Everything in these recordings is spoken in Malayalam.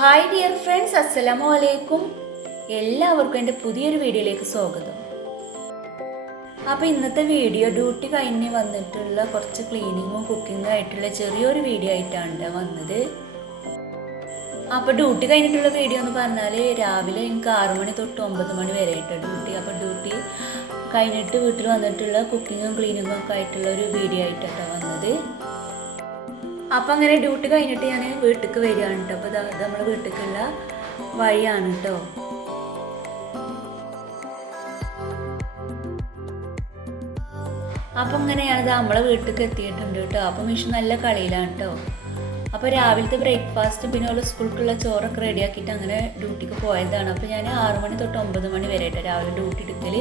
ഹായ് ഡിയർ ഫ്രണ്ട്സ്, അസ്സലാമു അലൈക്കും. എല്ലാവർക്കും എൻ്റെ പുതിയൊരു വീഡിയോയിലേക്ക് സ്വാഗതം. അപ്പോൾ ഇന്നത്തെ വീഡിയോ ഡ്യൂട്ടി കഴിഞ്ഞ് വന്നിട്ടുള്ള കുറച്ച് ക്ലീനിങ്ങും കുക്കിങ്ങും ആയിട്ടുള്ള ചെറിയൊരു വീഡിയോ ആയിട്ടാണ് വന്നത്. അപ്പോൾ ഡ്യൂട്ടി കഴിഞ്ഞിട്ടുള്ള വീഡിയോ എന്ന് പറഞ്ഞാൽ രാവിലെ എനിക്ക് 6 മണി തൊട്ട് 9 മണി വരെ ആയിട്ട് ഡ്യൂട്ടി. അപ്പോൾ ഡ്യൂട്ടി കഴിഞ്ഞിട്ട് വീട്ടിൽ വന്നിട്ടുള്ള കുക്കിങ്ങും ക്ലീനിങ്ങും ഒക്കെ ആയിട്ടുള്ള ഒരു വീഡിയോ ആയിട്ടാണ് വന്നത്. അപ്പം അങ്ങനെ ഡ്യൂട്ടി കഴിഞ്ഞിട്ട് ഞാൻ വീട്ടിലേക്ക് വരികയാണ് കേട്ടോ. അപ്പോൾ നമ്മുടെ വീട്ടിലേക്കുള്ള വഴിയാണ് കേട്ടോ. അപ്പം അങ്ങനെയാണിത് നമ്മളെ വീട്ടിലേക്ക് എത്തിയിട്ടുണ്ട് കേട്ടോ. അപ്പം മിഷു നല്ല കളിയിലാണ് കേട്ടോ. അപ്പോൾ രാവിലത്തെ ബ്രേക്ക്ഫാസ്റ്റ് പിന്നെ ഓരോ സ്കൂളിലേക്കുള്ള ചോറൊക്കെ റെഡിയാക്കിയിട്ട് അങ്ങനെ ഡ്യൂട്ടിക്ക് പോയതാണ്. അപ്പോൾ ഞാൻ 6 മണി തൊട്ട് 9 മണി വരെ കേട്ടോ രാവിലെ ഡ്യൂട്ടി എടുക്കൽ.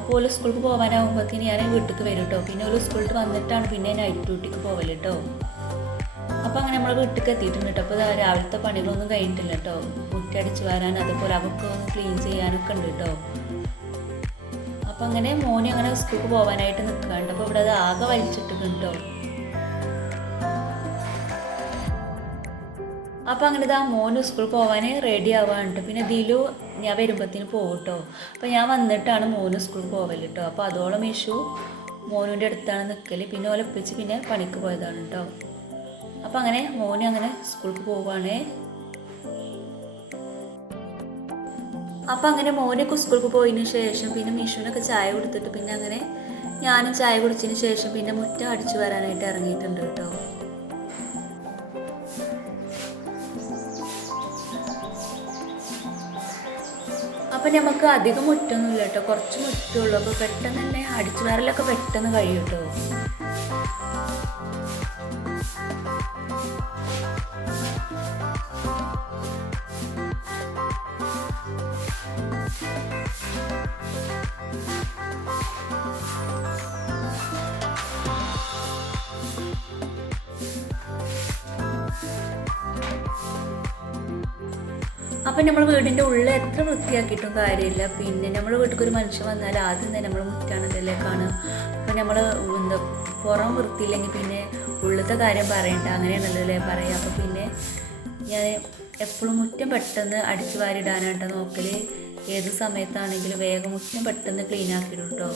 അപ്പോൾ ഓരോ സ്കൂൾക്ക് പോകാനാകുമ്പോഴത്തേന് ഞാൻ വീട്ടിലേക്ക് വരും കേട്ടോ. പിന്നെ ഓരോ സ്കൂളിൽ വന്നിട്ടാണ് പിന്നെ നൈറ്റ് ഡ്യൂട്ടിക്ക് പോകൽ കേട്ടോ. അപ്പോൾ അങ്ങനെ നമ്മൾ വീട്ടിലേക്ക് എത്തിയിട്ടുണ്ട് കേട്ടോ. അപ്പോൾ രാവിലത്തെ പണികളൊന്നും കഴിഞ്ഞിട്ടില്ല കേട്ടോ. മുറ്റടിച്ച് വരാൻ അതുപോലെ അവർക്ക് ഒന്ന് ക്ലീൻ ചെയ്യാനൊക്കെ ഉണ്ട് കേട്ടോ. അപ്പോൾ അങ്ങനെ മോനെ അങ്ങനെ സ്കൂൾക്ക് പോകാനായിട്ട് നിൽക്കാണ്ട്. അപ്പോൾ ഇവിടെ അത് ആകെ വലിച്ചിട്ടുണ്ട് കേട്ടോ. അപ്പോൾ അങ്ങനെ ഇതാ മോന് സ്കൂളിൽ പോകാൻ റെഡി ആവാനുണ്ട്. പിന്നെ ദിലു ഞാൻ വരുമ്പോഴത്തേന് പോകും കേട്ടോ. അപ്പോൾ ഞാൻ വന്നിട്ടാണ് മോന് സ്കൂളിൽ പോകൽ കേട്ടോ. അപ്പോൾ അതോളം മിഷു മോനിൻ്റെ അടുത്താണ് നിൽക്കൽ. പിന്നെ ഒലപ്പിച്ച് പിന്നെ പണിക്ക് പോയതാണ് കേട്ടോ. അപ്പം അങ്ങനെ മോന് അങ്ങനെ സ്കൂളിലേക്ക് പോവുകയാണ്. അപ്പം അങ്ങനെ മോനൊക്കെ സ്കൂളിലേക്ക് പോയതിന് ശേഷം പിന്നെ മിഷുവിനൊക്കെ ചായ കൊടുത്തിട്ട് പിന്നെ അങ്ങനെ ഞാനും ചായ കുടിച്ചതിന് ശേഷം പിന്നെ മുറ്റം അടിച്ചു വരാനായിട്ട് ഇറങ്ങിയിട്ടുണ്ട് കേട്ടോ. അപ്പം നമുക്ക് അധികം മുറ്റൊന്നുമില്ല കേട്ടോ, കുറച്ച് മുറ്റമുള്ളൂ. അപ്പോൾ പെട്ടെന്ന് തന്നെ അടിച്ചു വരലൊക്കെ പെട്ടെന്ന് കഴിയും കേട്ടോ. അപ്പം നമ്മൾ വീടിൻ്റെ ഉള്ളിൽ എത്ര വൃത്തിയാക്കിയിട്ടും കാര്യമില്ല. പിന്നെ നമ്മൾ വീട്ടിലേക്ക് ഒരു മനുഷ്യൻ വന്നാൽ ആദ്യം തന്നെ നമ്മൾ മുറ്റാണല്ലേ കാണുക. അപ്പം നമ്മൾ പുറം വൃത്തിയില്ലെങ്കിൽ പിന്നെ ഉള്ളിലത്തെ കാര്യം പറയണ്ട, അങ്ങനെയാണല്ലോ പറയുക. അപ്പോൾ പിന്നെ ഞാൻ എപ്പോഴും മുറ്റം പെട്ടെന്ന് അടിച്ചു വാരിടാനായിട്ട് നോക്കൽ. ഏത് സമയത്താണെങ്കിലും വേഗം മുറ്റം പെട്ടെന്ന് ക്ലീൻ ആക്കിയിടും കേട്ടോ.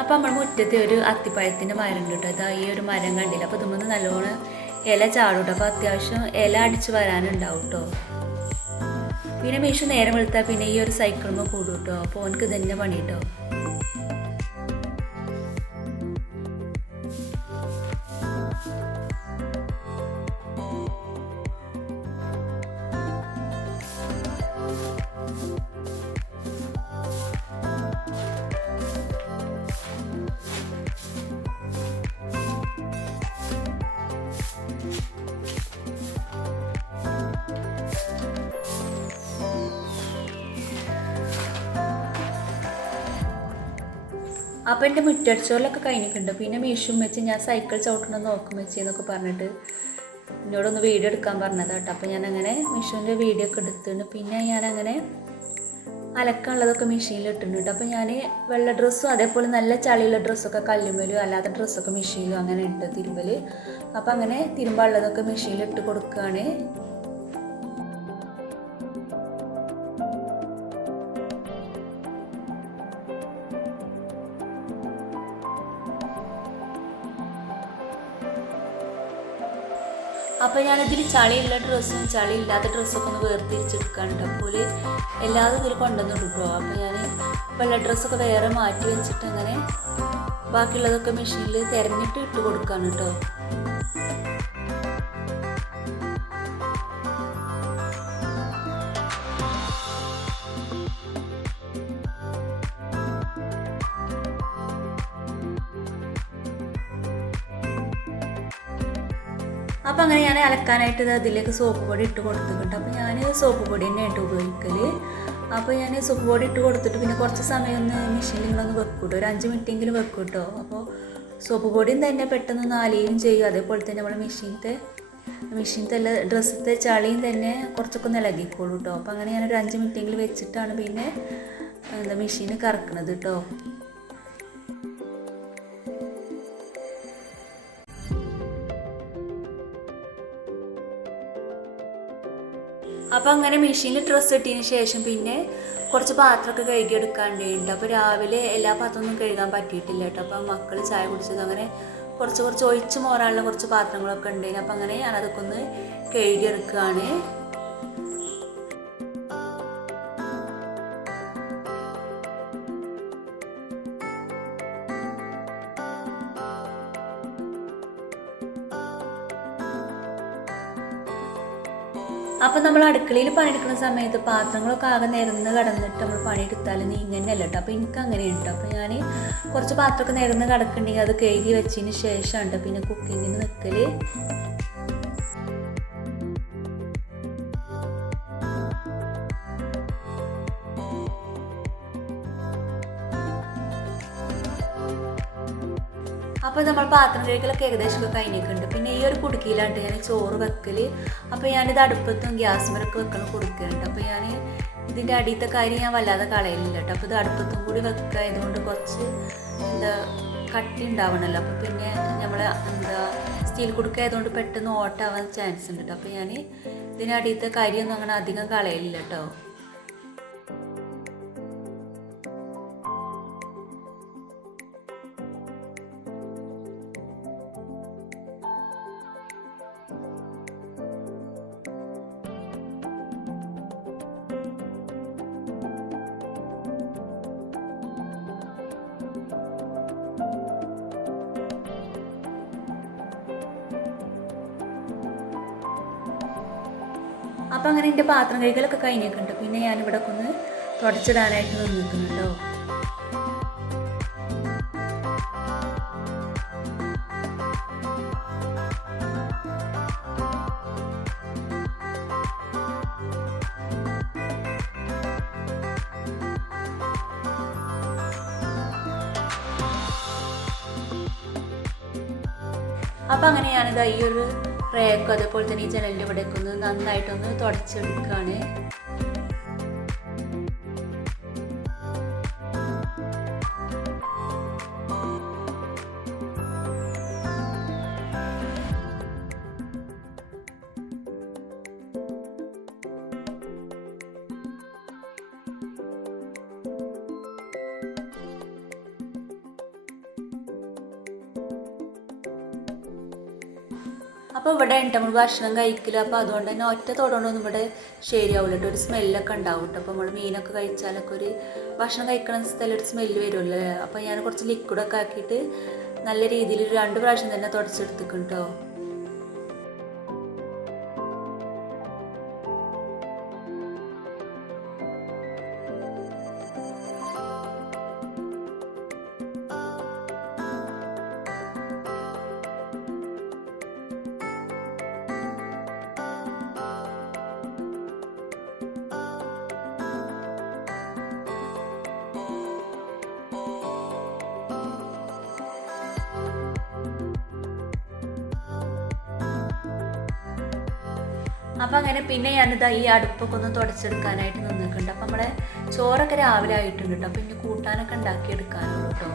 അപ്പം നമ്മൾ മുറ്റത്ത് ഒരു അത്തിപ്പഴത്തിൻ്റെ മരം ഉണ്ട് കേട്ടോ. അതാ ഈ ഒരു മരം കണ്ടില്ല. അപ്പോൾ ഇതുമ്പോൾ നല്ലോണം ഇല ചാടും കേട്ടോ. അപ്പോൾ അത്യാവശ്യം ഇല അടിച്ച് വരാനുണ്ടാവും കേട്ടോ. പിന്നെ മിഷു നേരം വെളുത്താൽ പിന്നെ ഈ ഒരു സൈക്കിളുമ്പോൾ കൂടും കേട്ടോ. അപ്പോൾ ഓനക്ക് തന്നെ പണി കേട്ടോ. അപ്പോൾ എൻ്റെ മുറ്റടിച്ചോലൊക്കെ കഴിഞ്ഞിട്ടുണ്ട്. പിന്നെ മീഷും വെച്ച് ഞാൻ സൈക്കിൾ ചവിട്ടണം നോക്കും വെച്ച് എന്നൊക്കെ പറഞ്ഞിട്ട് എന്നോടൊന്ന് വീഡിയോ എടുക്കാൻ പറഞ്ഞത് കേട്ടോ. അപ്പോൾ ഞാനങ്ങനെ മിഷുവിൻ്റെ വീഡിയോ ഒക്കെ എടുത്തിട്ടുണ്ട്. പിന്നെ ഞാനങ്ങനെ അലക്കാനുള്ളതൊക്കെ മെഷീനിലിട്ടുണ്ട് കേട്ടോ. അപ്പോൾ ഞാൻ വെള്ള ഡ്രസ്സും അതേപോലെ നല്ല ചളിയുള്ള ഡ്രസ്സൊക്കെ കല്ലുമ്മലും അല്ലാത്ത ഡ്രസ്സൊക്കെ മെഷീനിലും അങ്ങനെ ഇട്ട് തിരുമ്പൽ. അപ്പോൾ അങ്ങനെ തിരുമ്പാനുള്ളതൊക്കെ മെഷീനിലിട്ട് കൊടുക്കുകയാണ്. അപ്പോൾ ഞാനിതിൽ ചളിയുള്ള ഡ്രസ്സും ചളി ഇല്ലാത്ത ഡ്രസ്സൊക്കെ ഒന്ന് വേർതിരിച്ചെടുക്കാനുണ്ട്. അപ്പോൾ എല്ലാതും ഇതിൽ കൊണ്ടുവന്ന് കിട്ടുമോ. അപ്പോൾ ഞാൻ വെള്ള ഡ്രസ്സൊക്കെ വേറെ മാറ്റി വെച്ചിട്ട് അങ്ങനെ ബാക്കിയുള്ളതൊക്കെ മെഷീനിൽ തിരഞ്ഞിട്ട് ഇട്ട് കൊടുക്കാണ് കേട്ടോ. അപ്പോൾ അങ്ങനെ ഞാൻ അലക്കാനായിട്ട് അതിലേക്ക് സോപ്പ് പൊടി ഇട്ട് കൊടുത്തിട്ടുണ്ട്. അപ്പോൾ ഞാൻ സോപ്പ് പൊടി തന്നെയായിട്ട് ഉപയോഗിക്കൽ. അപ്പോൾ ഞാൻ സോപ്പ് പൊടി ഇട്ട് കൊടുത്തിട്ട് പിന്നെ കുറച്ച് സമയം ഒന്ന് മെഷീനിൽ ഇങ്ങനെ ഒന്ന് വെക്കും കേട്ടോ, ഒരു 5 മിനിറ്റെങ്കിലും വെക്കും കേട്ടോ. അപ്പോൾ സോപ്പ് പൊടിയും തന്നെ പെട്ടെന്ന് അലിയും ചെയ്യും. അതേപോലെ തന്നെ നമ്മൾ മെഷീനത്തെ ഡ്രസ്സിത്തെ ചളിയും തന്നെ കുറച്ചൊക്കെ ഒന്ന് ഇളകിക്കോളൂ കേട്ടോ. അപ്പോൾ അങ്ങനെ ഞാനൊരു 5 മിനിറ്റെങ്കിലും വെച്ചിട്ടാണ് പിന്നെ മെഷീൻ കറക്കണത് കേട്ടോ. അപ്പോൾ അങ്ങനെ മെഷീനിൽ ഡ്രസ്സ് ഇട്ടതിന് ശേഷം പിന്നെ കുറച്ച് പാത്രമൊക്കെ കഴുകിയെടുക്കാണ്ടുണ്ട്. അപ്പോൾ രാവിലെ എല്ലാ പാത്രമൊന്നും കഴുകാൻ പറ്റിയിട്ടില്ല കേട്ടോ. അപ്പോൾ മക്കൾ ചായ കുടിച്ചത് അങ്ങനെ കുറച്ച് ഒഴിച്ച് മോറാനുള്ള കുറച്ച് പാത്രങ്ങളൊക്കെ ഉണ്ടായിരുന്നു. അപ്പോൾ അങ്ങനെ ഞാനതൊക്കെ ഒന്ന് കഴുകിയെടുക്കുകയാണ്. അപ്പം നമ്മൾ അടുക്കളയിൽ പണിയെടുക്കുന്ന സമയത്ത് പാത്രങ്ങളൊക്കെ ആകെ നിരന്ന് കിടന്നിട്ട് നമ്മൾ പണിയെടുത്താൽ നീങ്ങന്നെയല്ല കേട്ടോ. അപ്പോൾ എനിക്ക് അങ്ങനെയുണ്ട്. അപ്പോൾ ഞാൻ കുറച്ച് പാത്രമൊക്കെ നിരന്ന് കിടക്കുന്നുണ്ടെങ്കിൽ അത് കഴുകി വെച്ചതിന് ശേഷമാണ് പിന്നെ കുക്കിങ്ങിന് നിൽക്കൽ. അപ്പോൾ നമ്മൾ പാത്രം കഴുകലൊക്കെ ഏകദേശമൊക്കെ കഴിഞ്ഞിട്ടുണ്ട്. പിന്നെ ഈ ഒരു കുടുക്കിയിലാണ് ഞാൻ ചോറ് വെക്കൽ. അപ്പോൾ ഞാനിത് അടുപ്പത്തും ഗ്യാസുമരൊക്കെ വെക്കണ കൊടുക്കുന്നുണ്ട്. അപ്പോൾ ഞാൻ ഇതിൻ്റെ അടിയത്തെ കാര്യം ഞാൻ വല്ലാതെ കളയലില്ല കേട്ടോ. അപ്പോൾ ഇത് അടുപ്പത്തും കൂടി വെക്കുക ആയതുകൊണ്ട് കുറച്ച് കട്ടി ഉണ്ടാവണമല്ലോ. അപ്പോൾ പിന്നെ നമ്മൾ സ്റ്റീൽ കുടുക്ക ആയതുകൊണ്ട് പെട്ടെന്ന് ഓട്ടാവാൻ ചാൻസ് ഉണ്ട് കേട്ടോ. അപ്പോൾ ഞാൻ ഇതിൻ്റെ അടിയത്തെ കാര്യമൊന്നും അങ്ങനെ അധികം കളയലില്ല കേട്ടോ. അപ്പോൾ അങ്ങനെ എൻ്റെ പാത്രം കഴുകലൊക്കെ കഴിഞ്ഞിട്ടുണ്ട്. പിന്നെ ഞാനിവിടെ ഒന്ന് തുടച്ചിടാനായിട്ട് നിൽക്കുന്നുണ്ടോ. അപ്പോൾ അങ്ങനെ ഞാനിത് ഈ ഒരു റേക്കും അതേപോലെ തന്നെ ഈ ജനലിൻ്റെ ഇവിടേക്ക് ഒന്ന് നന്നായിട്ടൊന്ന് തുടച്ചെടുക്കുകയാണ്. അപ്പോൾ ഇവിടെ ഉണ്ട് നമ്മൾ ഭക്ഷണം കഴിക്കില്ല. അപ്പോൾ അതുകൊണ്ട് തന്നെ ഒറ്റ തൊടൊണ്ടൊന്നും ഇവിടെ ശരിയാവില്ല കേട്ടോ. ഒരു സ്മെല്ലൊക്കെ ഉണ്ടാവും കേട്ടോ. അപ്പോൾ നമ്മൾ മീനൊക്കെ കഴിച്ചാലൊക്കെ ഒരു ഭക്ഷണം കഴിക്കണ സ്ഥലം ഒരു സ്മെല്ല് വരുമല്ലോ. അപ്പോൾ ഞാൻ കുറച്ച് ലിക്വിഡൊക്കെ ആക്കിയിട്ട് നല്ല രീതിയിൽ 2 പ്രാവശ്യം തന്നെ തുടച്ചെടുത്തിക്കും കേട്ടോ. അപ്പോൾ അങ്ങനെ പിന്നെ ഞാനിതാ ഈ അടുപ്പൊക്കെ ഒന്ന് തുടച്ചെടുക്കാനായിട്ട് നിന്നിട്ടുണ്ട്. അപ്പോൾ നമ്മുടെ ചോറൊക്കെ രാവിലെ ആയിട്ടുണ്ട് കേട്ടോ. അപ്പോൾ ഇനി കൂട്ടാനൊക്കെ ഉണ്ടാക്കിയെടുക്കാനുള്ളൂ കേട്ടോ.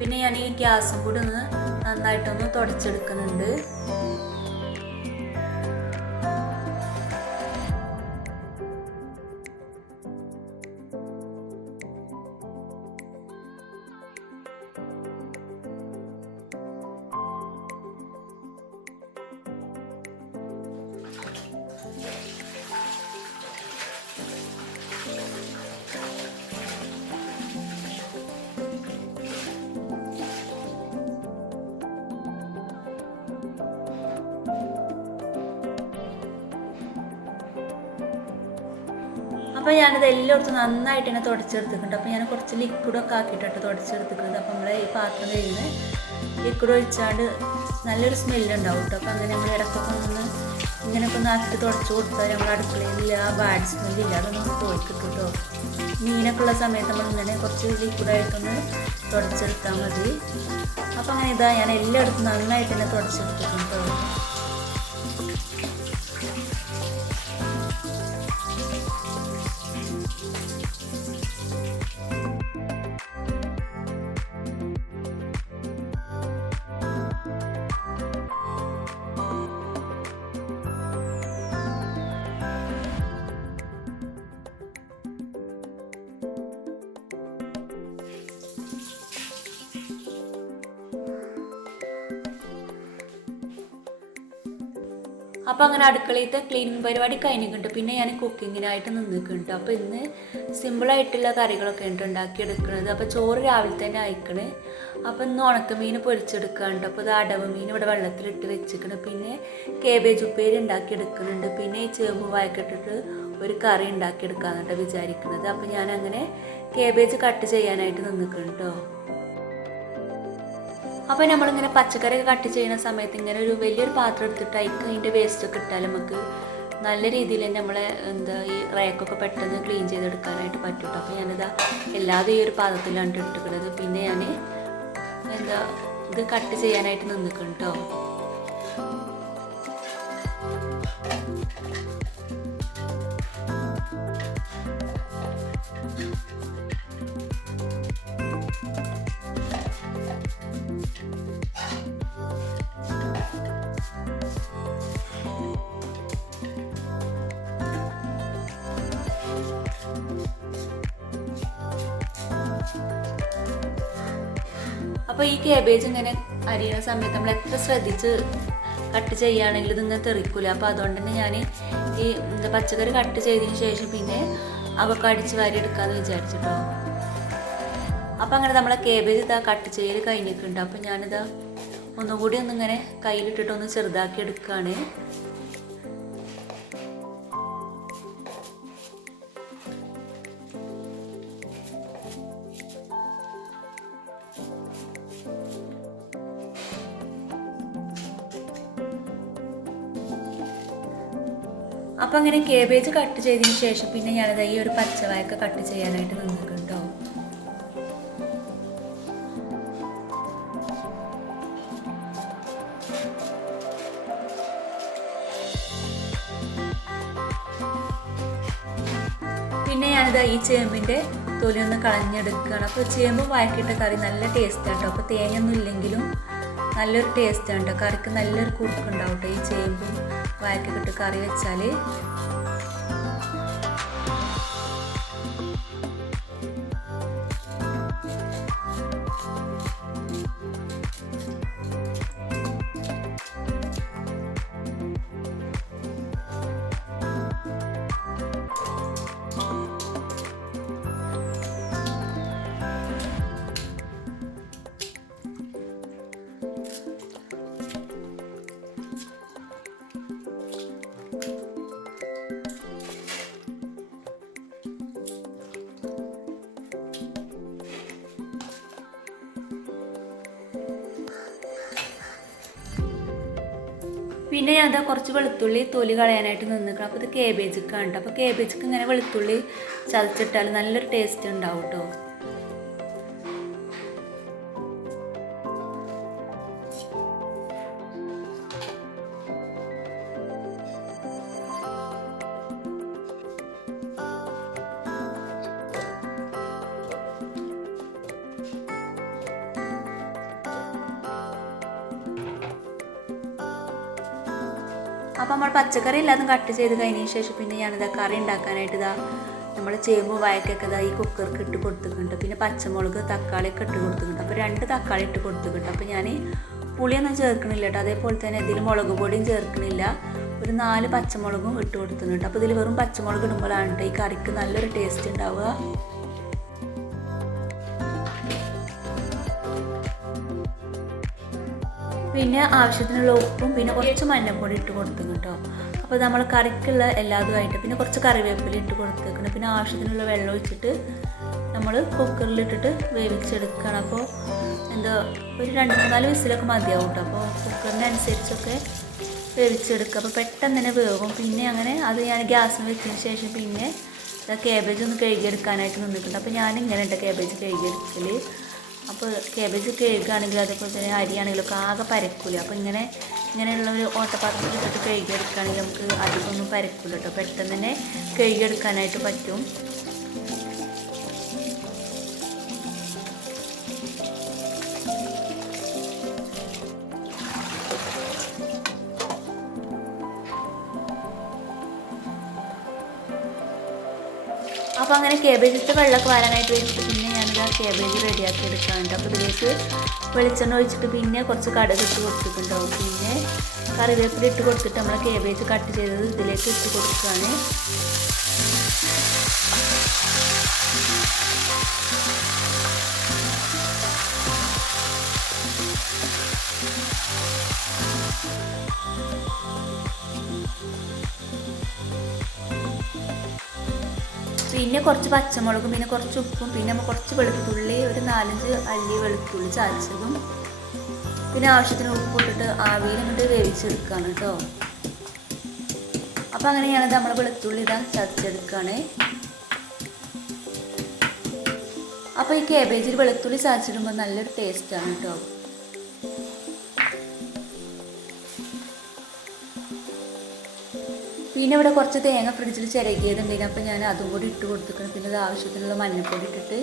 പിന്നെ ഞാൻ ഈ ഗ്യാസും കൂടി ഒന്ന് നന്നായിട്ടൊന്ന് തുടച്ചെടുക്കുന്നുണ്ട്. അപ്പോൾ ഞാനത് എല്ലായിടത്തും നന്നായിട്ട് തന്നെ തുടച്ചെടുത്തിട്ടുണ്ട്. അപ്പോൾ ഞാൻ കുറച്ച് ലിക്വിഡൊക്കെ ആക്കിയിട്ടിട്ട് തുടച്ചെടുത്തിട്ടുണ്ട്. അപ്പോൾ നമ്മൾ ഈ പാത്രം കഴിയുന്ന ലിക്വിഡ് ഒഴിച്ചാണ്ട് നല്ലൊരു സ്മെല്ലുണ്ടാവും കേട്ടോ. അപ്പോൾ അങ്ങനെ നമ്മൾ ഇടയ്ക്കൊക്കെ ഒന്ന് ഇങ്ങനെയൊക്കെ ഒന്ന് ആക്കി തുടച്ച് കൊടുത്താൽ നമ്മൾ അടുക്കളയിൽ ആ ബാഡ് സ്മെല്ലില്ല, അതൊന്നും പോയി കിട്ടും കേട്ടോ. മീനൊക്കെ ഉള്ള സമയത്ത് നമ്മൾ ഇങ്ങനെ കുറച്ച് ലിക്വിഡായിട്ടൊന്ന് തുടച്ചെടുത്താൽ മതി. അപ്പോൾ അങ്ങനെ ഇതാ ഞാൻ എല്ലായിടത്തും നന്നായിട്ട് തന്നെ തുടച്ചെടുത്തിട്ടുണ്ട് കേട്ടോ. അപ്പോൾ അങ്ങനെ അടുക്കളയിലത്തെ ക്ലീനിങ് പരിപാടി കഴിഞ്ഞിട്ടുണ്ട്. പിന്നെ ഞാൻ കുക്കിങ്ങിനായിട്ട് നിന്നിട്ടുണ്ട്. അപ്പോൾ ഇന്ന് സിമ്പിളായിട്ടുള്ള കറികളൊക്കെ ഉണ്ട് ഉണ്ടാക്കിയെടുക്കുന്നത്. അപ്പോൾ ചോറ് രാവിലെ തന്നെ അയക്കണേ. അപ്പോൾ ഇന്ന് ഉണക്കമീൻ പൊരിച്ചെടുക്കാനുണ്ട്. അപ്പോൾ ഇത് അടവ് മീൻ ഇവിടെ വെള്ളത്തിലിട്ട് വെച്ചിരിക്കണം. പിന്നെ കേബേജ് ഉപ്പേരി ഉണ്ടാക്കിയെടുക്കുന്നുണ്ട്. പിന്നെ ഈ ചേമ്പ് വായക്കിട്ടിട്ട് ഒരു കറി ഉണ്ടാക്കിയെടുക്കാമെന്നിട്ട് വിചാരിക്കുന്നത്. അപ്പോൾ ഞാനങ്ങനെ കേബേജ് കട്ട് ചെയ്യാനായിട്ട് നിന്നിട്ടുണ്ട് കേട്ടോ. അപ്പോൾ നമ്മളിങ്ങനെ പച്ചക്കറിയൊക്കെ കട്ട് ചെയ്യുന്ന സമയത്ത് ഇങ്ങനെ ഒരു വലിയൊരു പാത്രം എടുത്തിട്ട് അതിൻ്റെ വേസ്റ്റൊക്കെ ഇട്ടാൽ നമുക്ക് നല്ല രീതിയിൽ തന്നെ നമ്മളെ ഈ റേക്കൊക്കെ പെട്ടെന്ന് ക്ലീൻ ചെയ്തെടുക്കാനായിട്ട് പറ്റും കേട്ടോ. അപ്പോൾ ഞാനിതാ എല്ലാതും ഈ ഒരു പാത്രത്തിലാണ് ഇട്ടിട്ടുള്ളത്. പിന്നെ ഞാൻ ഇത് കട്ട് ചെയ്യാനായിട്ട് നിന്നിക്കണം കേട്ടോ. അപ്പോൾ ഈ കേബേജ് ഇങ്ങനെ അരിയുന്ന സമയത്ത് നമ്മൾ എത്ര ശ്രദ്ധിച്ച് കട്ട് ചെയ്യുകയാണെങ്കിൽ ഇതിങ്ങനെ തെറിക്കില്ല. അപ്പോൾ അതുകൊണ്ട് തന്നെ ഞാൻ ഈ പച്ചക്കറി കട്ട് ചെയ്തതിന് ശേഷം പിന്നെ അതൊക്കെ അടിച്ച് വാരി എടുക്കാമെന്ന് വിചാരിച്ചിട്ടോ. അപ്പോൾ അങ്ങനെ നമ്മളെ കേബേജ് ഇതാ കട്ട് ചെയ്യൽ കഴിഞ്ഞിട്ടുണ്ട്. അപ്പോൾ ഞാനിതാ ഒന്നുകൂടി ഒന്നിങ്ങനെ കയ്യിലിട്ടിട്ടൊന്ന് ചെറുതാക്കി എടുക്കുകയാണ്. അപ്പോൾ അങ്ങനെ കേബേജ് കട്ട് ചെയ്തതിന് ശേഷം പിന്നെ ഞാനത് ഈ ഒരു പച്ചവായൊക്കെ കട്ട് ചെയ്യാനായിട്ട് നിന്നിട്ടുണ്ടോ. പിന്നെ ഞാനിത് ഈ ചേമ്പിൻ്റെ തൊലി ഒന്ന് കളഞ്ഞെടുക്കുകയാണ്. അപ്പോൾ ചേമ്പ് വായക്കിട്ട കറി നല്ല ടേസ്റ്റാണ് കേട്ടോ. അപ്പോൾ തേങ്ങയൊന്നും ഇല്ലെങ്കിലും നല്ലൊരു ടേസ്റ്റാണ് കേട്ടോ. കറിക്ക് നല്ലൊരു കുറുക്കുണ്ടാവും കേട്ടോ ഈ ചേമ്പും വായക്കിട്ട് കറി വെച്ചാൽ. പിന്നെ ഞാൻ അതാ കുറച്ച് വെളുത്തുള്ളി തൊലി കളയാനായിട്ട് നിന്നിക്കണം. അപ്പോൾ ഇത് കേബേജൊക്കെയാണ് കേട്ടോ. അപ്പോൾ കേബേജൊക്കെ ഇങ്ങനെ വെളുത്തുള്ളി ചതച്ചിട്ടാൽ നല്ലൊരു ടേസ്റ്റ് ഉണ്ടാവും കേട്ടോ. അപ്പോൾ നമ്മൾ പച്ചക്കറി എല്ലാതും കട്ട് ചെയ്ത് കഴിഞ്ഞതിന് ശേഷം പിന്നെ ഞാനിതാ കറി ഉണ്ടാക്കാനായിട്ട് നമ്മൾ ചേമ്പ് വായക്കൊക്കെ ഈ കുക്കർക്ക് ഇട്ട് കൊടുത്തിട്ടുണ്ട്. പിന്നെ പച്ചമുളക് തക്കാളിയൊക്കെ ഇട്ട് കൊടുത്തിട്ടുണ്ട്. അപ്പോൾ 2 തക്കാളി ഇട്ട് കൊടുത്തിട്ടുണ്ട്. അപ്പോൾ ഞാൻ പുളിയൊന്നും ചേർക്കണില്ല കേട്ടോ. അതേപോലെ തന്നെ ഇതിൽ മുളക് പൊടിയും ചേർക്കണില്ല. ഒരു 4 പച്ചമുളകും ഇട്ട് കൊടുത്തിട്ടുണ്ട്. അപ്പോൾ ഇതിൽ വെറും പച്ചമുളക് ഇടുമ്പോഴാണ് കേട്ടോ ഈ കറിക്ക് നല്ലൊരു ടേസ്റ്റ് ഉണ്ടാവുക. പിന്നെ ആവശ്യത്തിനുള്ള ഉപ്പും പിന്നെ കുറച്ച് മഞ്ഞൾപ്പൊടി ഇട്ട് കൊടുത്തു കേട്ടോ. അപ്പോൾ നമ്മൾ കറിക്കുള്ള എല്ലാതുമായിട്ട് പിന്നെ കുറച്ച് കറിവേപ്പില ഇട്ട് കൊടുത്തേക്കണം. പിന്നെ ആവശ്യത്തിനുള്ള വെള്ളം ഒഴിച്ചിട്ട് നമ്മൾ കുക്കറിലിട്ടിട്ട് വേവിച്ചെടുക്കണം. അപ്പോൾ എന്താ ഒരു 2-3-4 വിസിലൊക്കെ മതിയാവും കേട്ടോ. അപ്പോൾ കുക്കറിൻ്റെ അനുസരിച്ചൊക്കെ വേവിച്ചെടുക്കുക. അപ്പോൾ പെട്ടെന്ന് തന്നെ വേവും. പിന്നെ അങ്ങനെ അത് ഞാൻ ഗ്യാസിൽ വെച്ചതിന് ശേഷം പിന്നെ കേബേജ് ഒന്ന് കഴുകിയെടുക്കാനായിട്ട് നിന്നിട്ടുണ്ട്. അപ്പോൾ ഞാനിങ്ങനെ ഉണ്ട് കേബേജ് കഴുകിയെടുക്കൽ. അപ്പോൾ കേബേജ് കഴുകുകയാണെങ്കിൽ അതേപോലെ തന്നെ അരിയാണെങ്കിലൊക്കെ ആകെ പരക്കില്ല. അപ്പോൾ ഇങ്ങനെയുള്ള ഒരു ഓട്ടപാത്രത്തിൽ ഇട്ടിട്ട് കഴുകിയെടുക്കുകയാണെങ്കിൽ നമുക്ക് അധികമൊന്നും പരക്കില്ല കേട്ടോ. പെട്ടെന്ന് തന്നെ കഴുകിയെടുക്കാനായിട്ട് പറ്റും. അപ്പോൾ അങ്ങനെ കേബേജിട്ട് വെള്ളമൊക്കെ വരാനായിട്ട് വെച്ചിട്ട് പിന്നെ ഞാനിത് ആ കേബേജ് റെഡിയാക്കി എടുക്കാറുണ്ട്. അപ്പോൾ ഇതിലേക്ക് വെളിച്ചെണ്ണ ഒഴിച്ചിട്ട് പിന്നെ കുറച്ച് കടുക് ഇട്ട് കൊടുത്തിട്ടുണ്ടാവും. പിന്നെ കറിവേപ്പില ഇട്ട് കൊടുത്തിട്ട് നമ്മൾ കേബേജ് കട്ട് ചെയ്തത് ഇതിലേക്ക് ഇട്ട് കൊടുക്കുകയാണ്. പിന്നെ കുറച്ച് പച്ചമുളകും പിന്നെ കുറച്ച് ഉപ്പും പിന്നെ നമ്മൾ കുറച്ച് വെളുത്തുള്ളി ഒരു 4-5 അല്ലി വെളുത്തുള്ളി ചതച്ചതും പിന്നെ ആവശ്യത്തിന് ഉപ്പ് ഇട്ടിട്ട് ആവിയിൽ ഇങ്ങോട്ട് വേവിച്ചെടുക്കുകയാണ് കേട്ടോ. അപ്പോൾ അങ്ങനെയാണ് നമ്മൾ വെളുത്തുള്ളി ഇതാ ചതച്ചെടുക്കുകയാണ്. അപ്പോൾ ഈ കേബേജിൽ വെളുത്തുള്ളി ചതച്ചിടുമ്പോൾ നല്ലൊരു ടേസ്റ്റാണ് കേട്ടോ. പിന്നെ ഇവിടെ കുറച്ച് തേങ്ങ ഫ്രിഡ്ജിൽ ചിരകിയതുണ്ടെങ്കിൽ അപ്പോൾ ഞാൻ അതും കൂടി ഇട്ട് കൊടുത്തിക്കണം. പിന്നെ അത് ആവശ്യത്തിനുള്ള മഞ്ഞൾപ്പൊടി ഇട്ടിട്ട്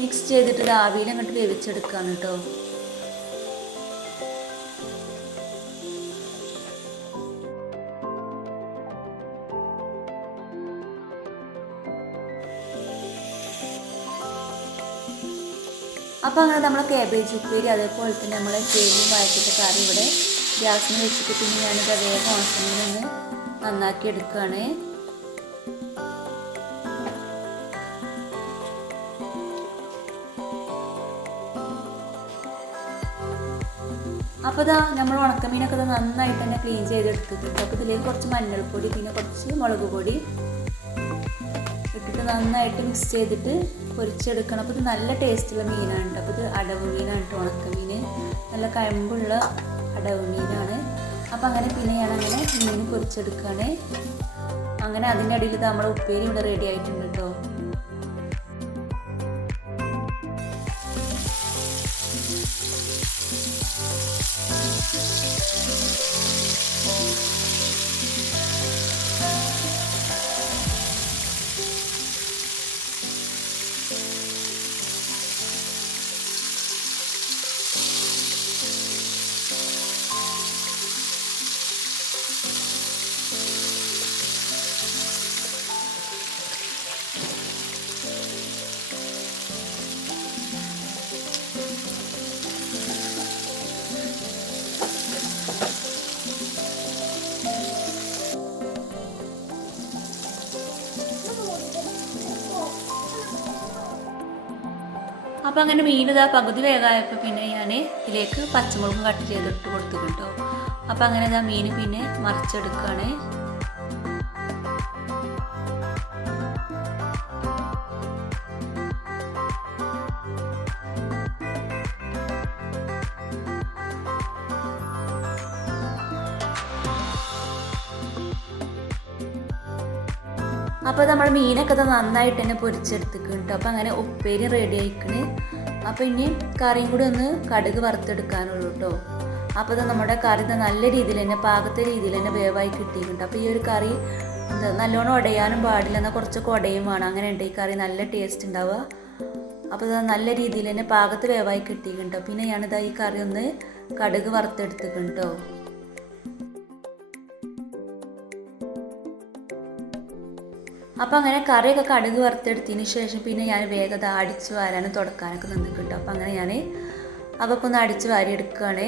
മിക്സ് ചെയ്തിട്ട് ഇത് ആവിയിൽ അങ്ങോട്ട് വേവിച്ചെടുക്കുകയാണ് കേട്ടോ. അപ്പോൾ അങ്ങനെ നമ്മളെ കേബേജ് ഉപ്പേരി അതേപോലെ തന്നെ നമ്മളെ ചേരിയും വഴറ്റിയിട്ട് കറി ഇവിടെ ഗ്യാസിന് വെച്ചിട്ട് പിന്നെ ഞാനിത് വേഗം ഉണക്കുന്നതിനൊന്ന് നന്നാക്കി എടുക്കുകയാണ്. അപ്പോൾ ഇതാ നമ്മൾ ഉണക്കമീനൊക്കെ നന്നായിട്ട് തന്നെ ക്ലീൻ ചെയ്തെടുത്തിട്ടുണ്ട്. അപ്പോൾ ഇതിലേക്ക് കുറച്ച് മഞ്ഞൾപ്പൊടി പിന്നെ കുറച്ച് മുളക് പൊടി ഇട്ടിട്ട് നന്നായിട്ട് മിക്സ് ചെയ്തിട്ട് പൊരിച്ചെടുക്കണം. അപ്പോൾ ഇത് നല്ല ടേസ്റ്റുള്ള മീനാണ് കേട്ടോ. അപ്പോൾ ഇത് അടവ് മീനാണ് കേട്ടോ. ഉണക്കമീൻ നല്ല കഴമ്പുള്ള അടവ് മീനാണ്. അപ്പോൾ അങ്ങനെ പിന്നെ ഞാനങ്ങനെ മീൻ പൊരിച്ചെടുക്കുകയാണ്. അങ്ങനെ അതിൻ്റെ ഇടയിൽ നമ്മുടെ ഉപ്പേരി ഇവിടെ റെഡി ആയിട്ടുണ്ട് കേട്ടോ. അപ്പോൾ അങ്ങനെ മീൻ ഇതാ പകുതി വേഗമായപ്പോൾ പിന്നെ ഞാൻ ഇതിലേക്ക് പച്ചമുളക് കട്ട് ചെയ്തിട്ട് കൊടുത്തു കേട്ടോ. അപ്പോൾ അങ്ങനെ ഇതാ മീൻ പിന്നെ മറിച്ചെടുക്കുകയാണ്. അപ്പോൾ നമ്മൾ മീനൊക്കെ നന്നായിട്ട് തന്നെ പൊരിച്ചെടുത്തിട്ടുണ്ട്. അപ്പോൾ അങ്ങനെ ഉപ്പേരി റെഡി ആയിക്കണ്. അപ്പോൾ ഇനി കറിയും കൂടി ഒന്ന് കടുക് വറുത്തെടുക്കാനുള്ളൂ കേട്ടോ. അപ്പോൾ ഇത് നമ്മുടെ കറി നല്ല രീതിയിൽ തന്നെ പാകത്തെ രീതിയിൽ തന്നെ വേവായി കിട്ടിയിട്ടുണ്ട്. അപ്പോൾ ഈ ഒരു കറി നല്ലോണം ഉടയാനും പാടില്ല, എന്നാൽ കുറച്ചൊക്കെ ഉടയും വേണം. അങ്ങനെ ഉണ്ട് ഈ കറി നല്ല ടേസ്റ്റ് ഉണ്ടാവുക. അപ്പോൾ ഇത് നല്ല രീതിയിൽ തന്നെ പാകത്ത് വേവായി കിട്ടിയിട്ടുണ്ട്. പിന്നെ ഞാനിതാ ഈ കറി ഒന്ന് കടുക് വറുത്തെടുത്തിട്ടുണ്ട് കേട്ടോ. അപ്പോൾ അങ്ങനെ കറിയൊക്കെ കടുക് വറുത്തെടുത്തതിന് ശേഷം പിന്നെ ഞാൻ വേഗത അടിച്ച് വാരാനും തുടക്കാനൊക്കെ നിന്നിട്ടുണ്ട്. അപ്പോൾ അങ്ങനെ ഞാൻ അതൊക്കെ ഒന്ന് അടിച്ച് വാരി എടുക്കുകയാണ്.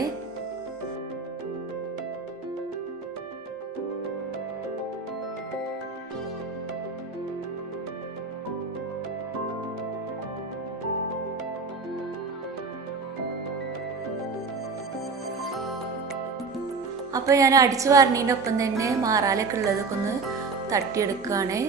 അപ്പോൾ ഞാൻ അടിച്ചു വാരണീൻ്റെ ഒപ്പം തന്നെ മാറാലൊക്കെ ഉള്ളതൊക്കെ ഒന്ന് തട്ടിയെടുക്കുകയാണ്.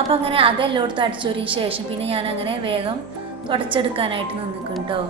അപ്പം അങ്ങനെ അകെല്ലായിടത്തും അടിച്ചോരിന് ശേഷം പിന്നെ ഞാൻ അങ്ങനെ വേഗം തുടച്ചെടുക്കാനായിട്ട് നിൽക്കും കേട്ടോ.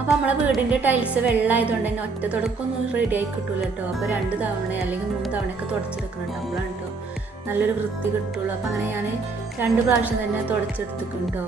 അപ്പോൾ നമ്മളെ വീടിൻ്റെ ടൈൽസ് വെള്ളമായതുകൊണ്ട് തന്നെ ഒറ്റ തുടക്കമൊന്നും റെഡി ആയി കിട്ടില്ല കേട്ടോ. അപ്പോൾ 2 തവണ അല്ലെങ്കിൽ 3 തവണയൊക്കെ തുടച്ചെടുക്കുന്നുണ്ട്. അപ്പോഴാണ് കേട്ടോ നല്ലൊരു വൃത്തി കിട്ടുള്ളൂ. അപ്പോൾ അങ്ങനെ ഞാൻ 2 പ്രാവശ്യം തന്നെ തുടച്ചെടുത്തിക്കും കേട്ടോ.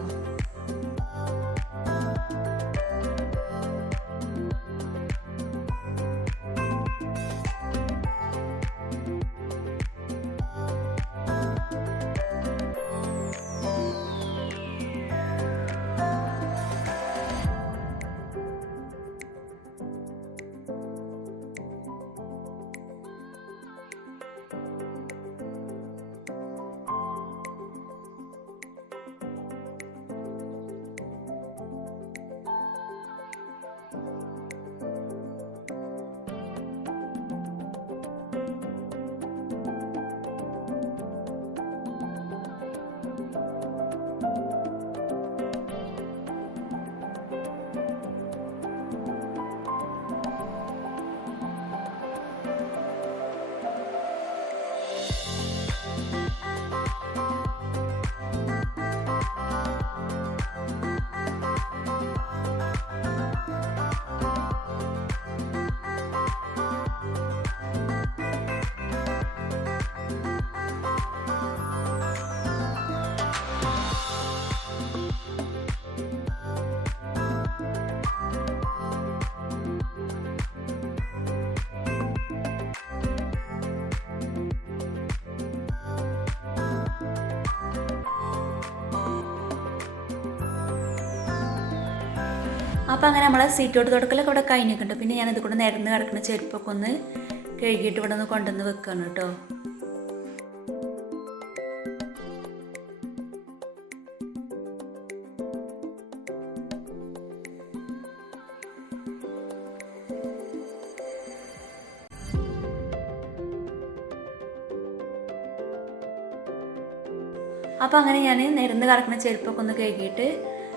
അപ്പോൾ അങ്ങനെ നമ്മളെ സീറ്റോട്ട് തുടക്കലൊക്കെ ഇവിടെ കഴിഞ്ഞിട്ടുണ്ട്. പിന്നെ ഞാനത് കൂടെ നിരന്ന് കിടക്കുന്ന ചെരുപ്പൊക്കെ ഒന്ന് കഴുകിയിട്ട് ഇവിടെ ഒന്ന് കൊണ്ടുവന്ന് വെക്കുകയാണ് കേട്ടോ. അപ്പോൾ അങ്ങനെ ഞാൻ നിരന്ന് കിടക്കുന്ന ചെരുപ്പൊക്കെ ഒന്ന് കഴുകിയിട്ട്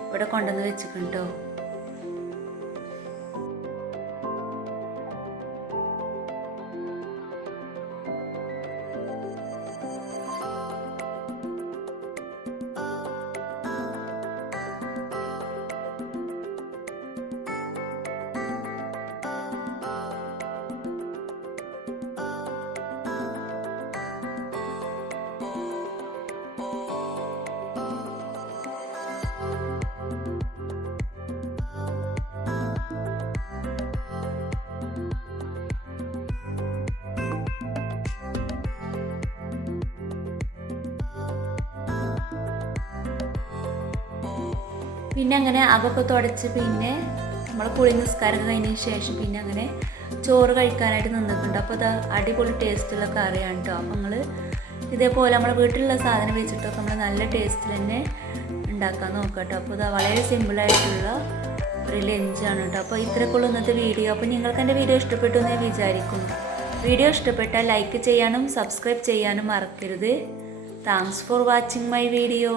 ഇവിടെ കൊണ്ടുവന്ന് വെച്ചിട്ടുണ്ട് കേട്ടോ. പിന്നെ അങ്ങനെ അകൊക്കെ തുടച്ച് പിന്നെ നമ്മൾ കുളി നിസ്കാരം കഴിഞ്ഞതിന് ശേഷം പിന്നെ അങ്ങനെ ചോറ് കഴിക്കാനായിട്ട് നിന്നിട്ടുണ്ട്. അപ്പോൾ അത് അടിപൊളി ടേസ്റ്റുള്ള കറിയാണ് കേട്ടോ. അപ്പോൾ നമ്മൾ ഇതേപോലെ നമ്മുടെ വീട്ടിലുള്ള സാധനം വെച്ചിട്ടൊക്കെ നമ്മൾ നല്ല ടേസ്റ്റിൽ തന്നെ ഉണ്ടാക്കാൻ നോക്കാം കേട്ടോ. അപ്പോൾ ഇത് വളരെ സിമ്പിളായിട്ടുള്ള ഒരു ലഞ്ചാണ് കേട്ടോ. അപ്പോൾ ഇത്രയൊക്കെയുള്ള ഇന്നത്തെ വീഡിയോ. അപ്പോൾ നിങ്ങൾക്ക് എൻ്റെ വീഡിയോ ഇഷ്ടപ്പെട്ടു എന്ന് ഞാൻ വിചാരിക്കുന്നു. വീഡിയോ ഇഷ്ടപ്പെട്ടാൽ ലൈക്ക് ചെയ്യാനും സബ്സ്ക്രൈബ് ചെയ്യാനും മറക്കരുത്. Thanks for watching my video.